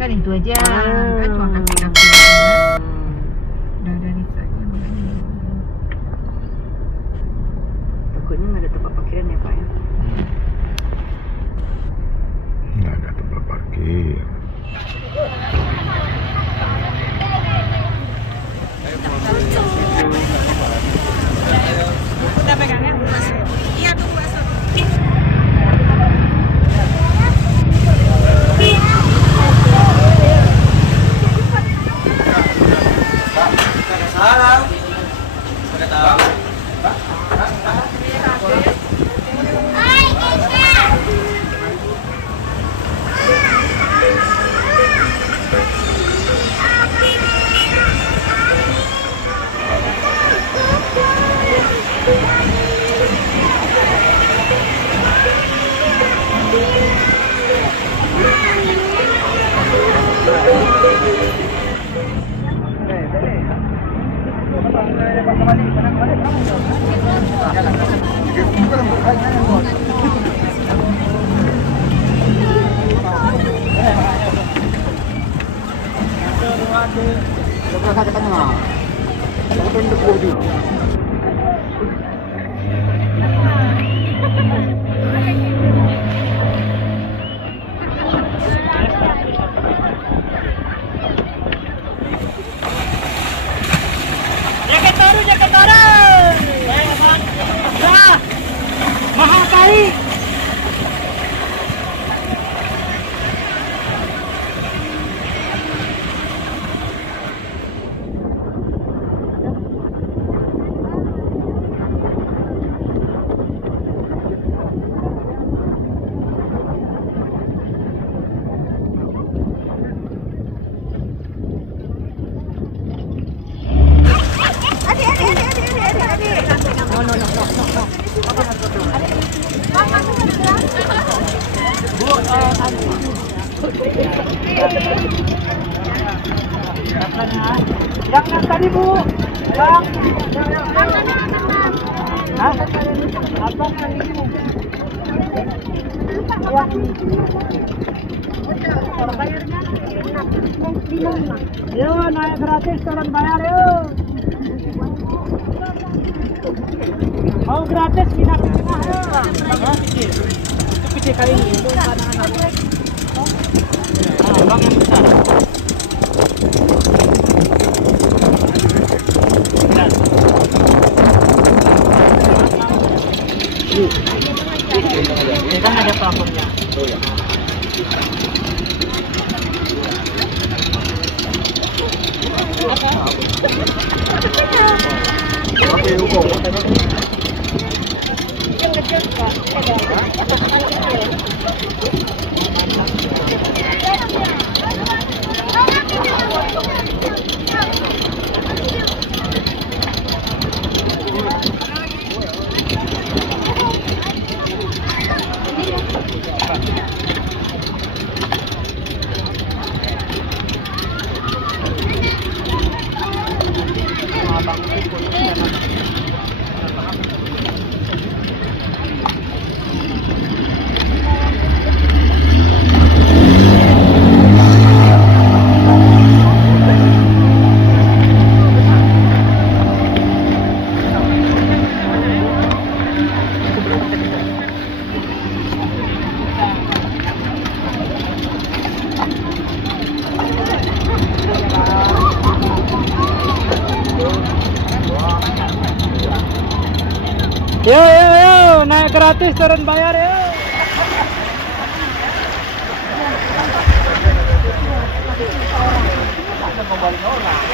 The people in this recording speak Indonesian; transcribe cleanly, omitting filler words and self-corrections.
kan itu aja. Kan cuma kafe-kafe. Udah dari saya. Takutnya nggak ada tempat parkiran ya Pak ya? Nggak ada tempat parkir. Udah pegangnya? Iya tuh Mas. Salam. Sudah tahu? Jaket turun. Nah, mahal kali. Yang tadi Bu, yang hah? Apa yang ini Bu? Yuk naik gratis turun bayar yuk. Mau gratis pindah ke tengah yuk. Itu kecil kali ini itu anak-anak. Bang yang besar. Ini kan ada plafonnya. Yo, naik gratis turun bayar yo. Kembali orang.